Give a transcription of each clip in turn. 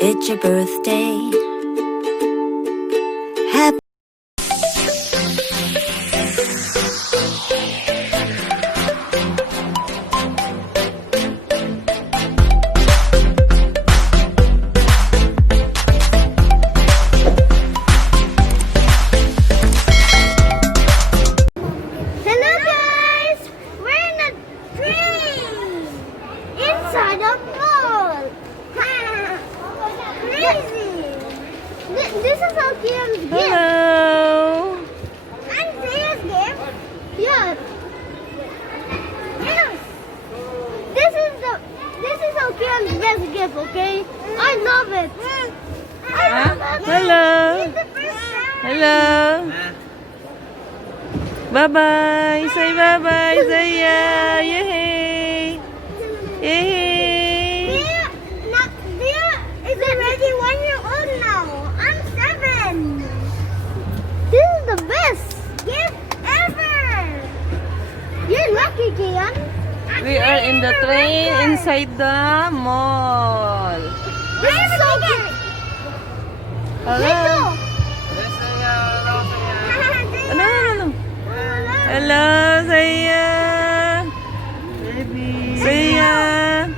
It's your birthday. Happy. Hello guys! We're in a train! Inside a mall! Crazy! This is Alkeans' gift! Hello. And Zaya's gift? Yeah! Yes! This is Alkeans' best gift, okay? I love it! I love it! Hello. It's the first time! Hello. Bye-bye. Say bye-bye, Zaya. Yay. Yay. Dia is already 1 year old now. I'm 7. This is the best gift ever. You're lucky, Kian. We are in the train inside the mall. This is so good. Hello. No. Hello, Zaya. Baby. Zaya.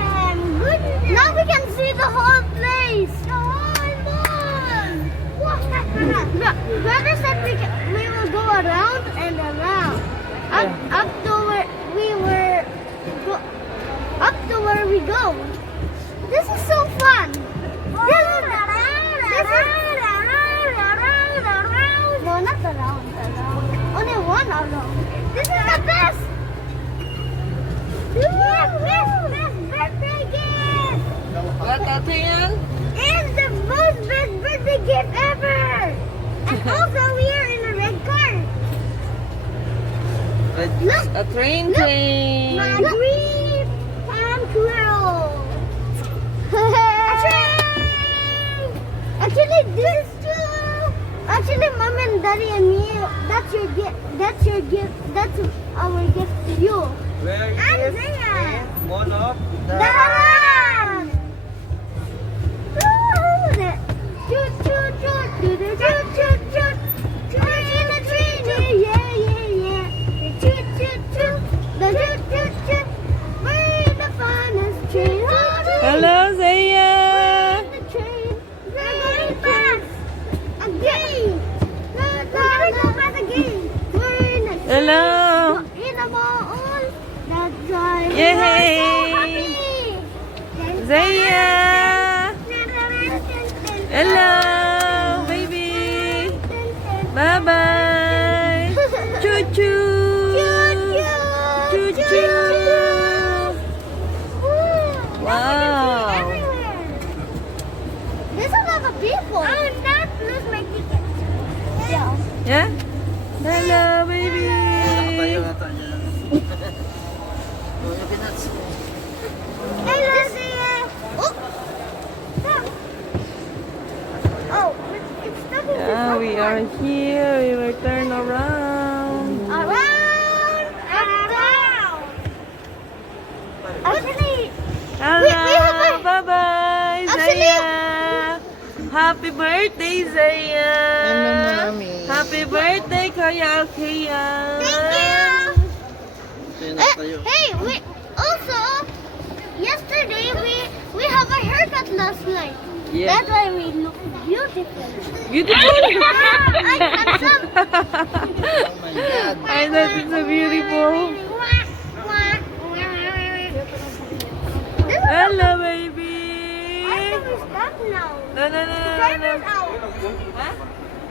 Now we can see the whole place. The whole mall. Brother said we will go around and around up to where we go. This is so fun. No, not around. Only one around. This is the best. Best birthday gift. What ito yan? It's the most best birthday gift ever. And also we are in a red car. Look. A train. My green farm squirrel. Actually, this is true. Actually, Mom and Daddy and me, that's your gift. That's your gift. That's our gift to you. Where And is Zaya. one of the Dara! Shoot, shoot, shoot, shoot, shoot, shoot, shoot. We're in the train. Yeah. Shoot, shoot, shoot. The shoot, shoot, shoot. We're in the funnest train. Hello, Zaya. The train. We're going fast. Again. We're gonna go fast again. We're in the train. Hello. In the mall. That's why we Yay. are so happy. Zaya. Hello, baby. Bye-bye. Choo-choo. Choo-choo. Wow. There's a lot of people. I will not lose my ticket. Yeah. Yeah? Hello, baby. tayo ata niya. Oh, yung peanuts. Hello, Zia. Oh. Oh, it's starting to Yeah, we are here. We will turn around. around. Actually, Hello. we have a- Bye-bye, Actually- Zaya. Happy birthday, Zaya. Hello, Mami. Happy birthday, Kuya Alkeans. thank you. Peanuts tayo. Hey, we also yesterday we have a haircut last night. Yeah. That's why we look beautiful. Beautiful. I'm handsome. Oh my God. I thought it's so beautiful. Hello, baby. I think we stop now. No. Driver's out. Huh?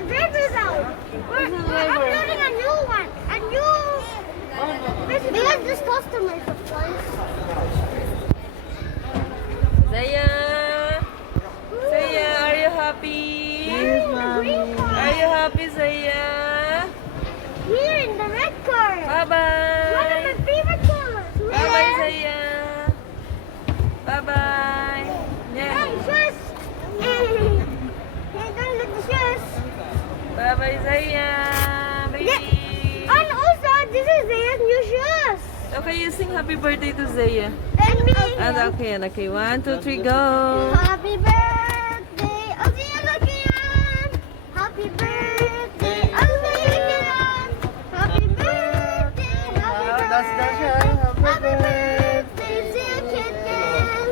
Driver's out. We're uploading a new one. A new. Because this customer is of course. Zaya. Zaya, are you happy? Yes, Mommy. Are you happy, Zaya? Here in the red car. One of Bye-bye. my favorite colors. Bye-bye, Red. Zaya. Bye-bye. Yeah. Hey, shoes. Hey, don't look the shoes. Bye-bye, Zaya. Baby. And also, this is Zaya's new shoes. Okay, you sing happy birthday to Zaya. Eh, and me. And Alkean. Okay, 1, 2, 3, go. Happy birthday, Alkean. Happy birthday, Alkean. Happy birthday, That's siya. happy birthday, Alkean.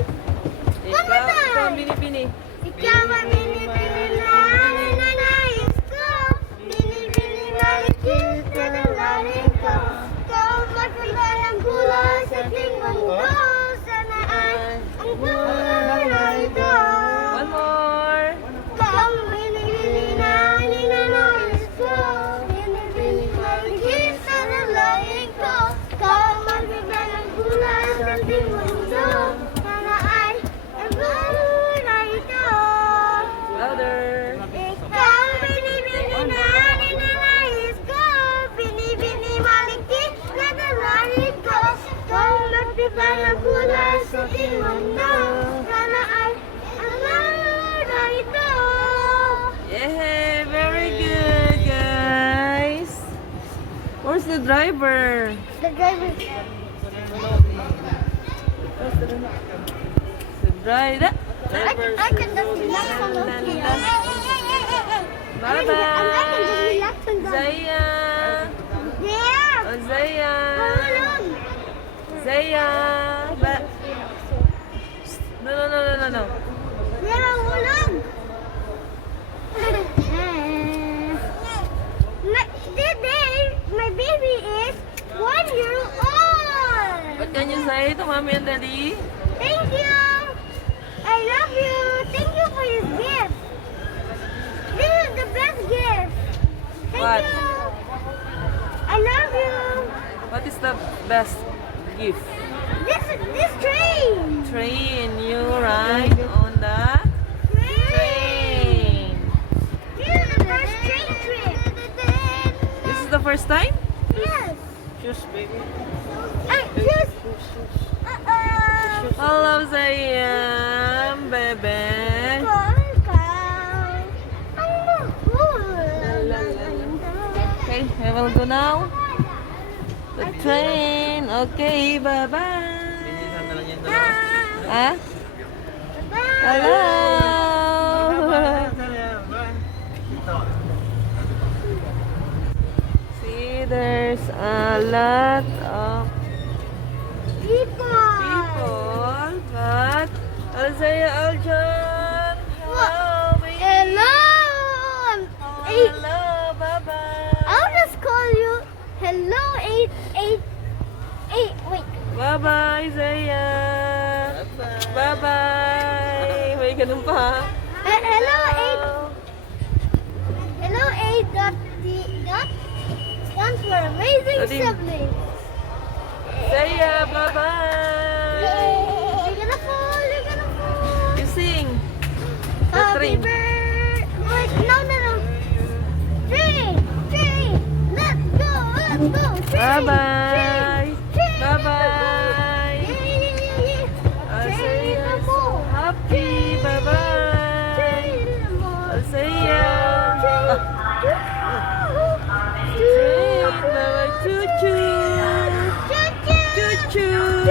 One more Ikaw, time. bini-bini. Ikaw ang binibini namin na nais ko. Binibini malikit na nalarin ko. Ikaw ang magpila ng kulay sa ating mundo. Sana ay ang buhay na ito. One more. Ikaw ang binibini namin na nais ko. Binibini malikit na nalarin ko. Ikaw ang magpila ng kulay sa ating mundo. Sana ay ang buhay na ito. Louder. Ikaw binibini namin na nais ko. Binibini malikit na dalarin ko. Ikaw magpipa ng kulay sa ating mundo. Sana ay ang laro na ito. Yeah, very good, guys. Where's the driver? The driver. The driver. I can just relax on the floor. Bye-bye. I can just relax on the Zaya. Yeah. Oh, Zaya. Hulog. Zaya. No, no, no, no, no, no. Yeah, hulog. Today, my baby is 1 year old. What can you say to mommy and daddy? Thank you. I love you. Thank you for your gift. This is the best gift. Thank What? you. I love you. What is the best gift? This train. Train. You ride on the train. This is the first train trip. This is the first time? Yes. Shoes, baby. Just. Uh-oh. Hello, Zaya. Bebe. Okay, I will go now. The train. Okay, bye-bye. Binisan na lang yung dalawa. Ah? Hello. See, there's a lot of people, but Alzaya Aljan. Hello, baby. Hello. Hello, bye-bye. I'll just call you hello 888. Wait. Bye-bye, Zaya. Bye-bye. May ganun pa. Hello 8. Hello 8. Dot stands for amazing Daddy. siblings. Zaya, bye-bye. You're gonna fall. You're gonna fall. You sing. The Happy train. birthday. Wait, no. Train. Let's go. Train. Bye-bye. Train. Bye-bye. Yeah. Alzaya, Train. so happy. Bye-bye. Train. Alzaya. Train. Bye-bye. Choo-choo. Choo-choo.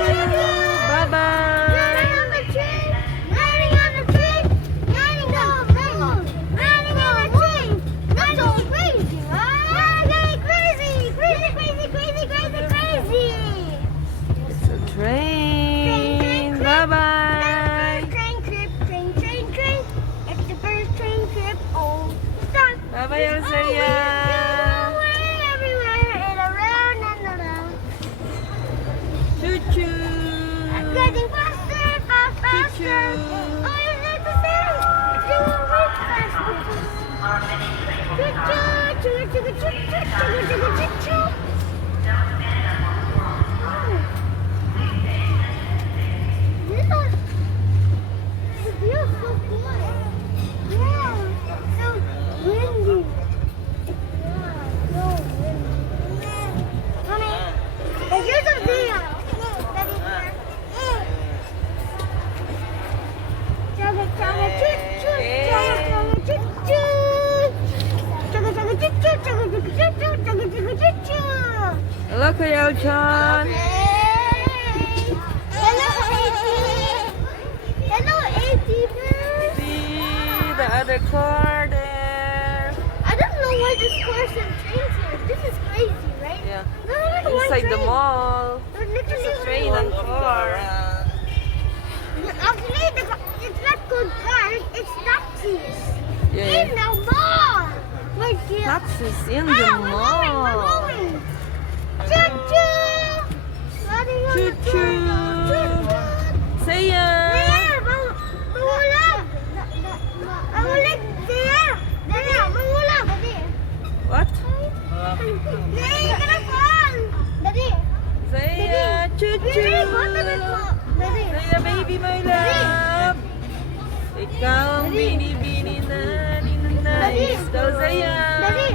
Bye-bye. It's a train. Bye-bye. Train. It's the first train trip. Oh, stop. Bye-bye, Alzaya. Everywhere and around and around. Choo-choo. I'm getting faster. Choo-choo. Oh, you like the sound? It's doing way faster. Choo-choo. This feels so good. Yeah, so windy. Yeah, so windy. Mommy, here's a video. Chugga chugga choo choo. another car there. I don't know why there's cars and trains here. This is crazy, right? Yeah. No, only one Inside the train. mall. There's literally There's a only train one. and car. Actually, it's not called cars, it's taxis. Yeah. In the mall. Wait, yeah. Taxis in the We're mall. going. Choo-choo. Choo-choo. Choo-choo. Say ya. Daya, mangulag. Mangulag, Daya. Daya, mangulag. What? Daya, ka na fall. Dadi. Say ya. Choo-choo. Dadi. Say ya, baby, my love. Ikaw ang binibini na ninanais ko sa'yo. Dadi.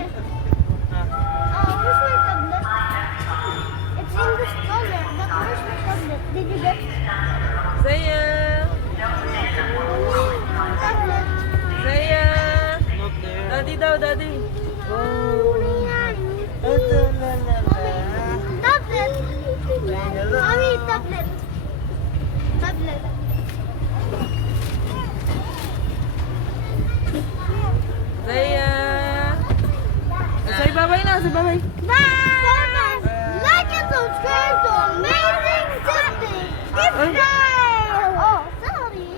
Where's my tablet? It's in the stroller, but where's my tablet? Did you get Saya. tablet? Saya. Not there. Daddy daw, daddy. Tablet. Mommy, tablet. Tablet. Saya. Say bye-bye na, say bye-bye. Bye! Like and subscribe to Amazing Something. This time! Oh, sorry.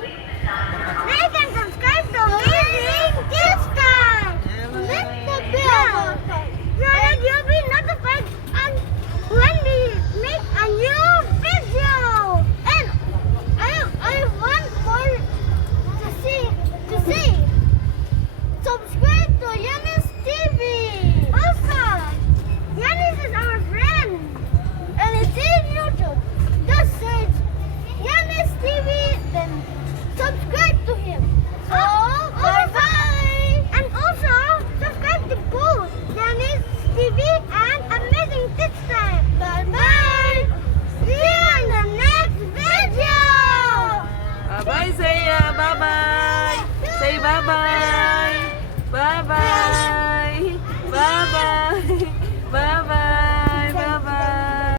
Like and subscribe to Amazing this time. Click the bell so that you'll be notified and when we make a new video. And I want more to see. Subscribe to Yanis TV. Also, Yanis is our friend, and it's in YouTube. Just search Yanis TV, then subscribe to him. So, bye. And also, subscribe to both Yanis TV and Amazing Tips Time. Bye. See you in the next video. Bye-bye, Saya. Bye-bye. Say bye-bye.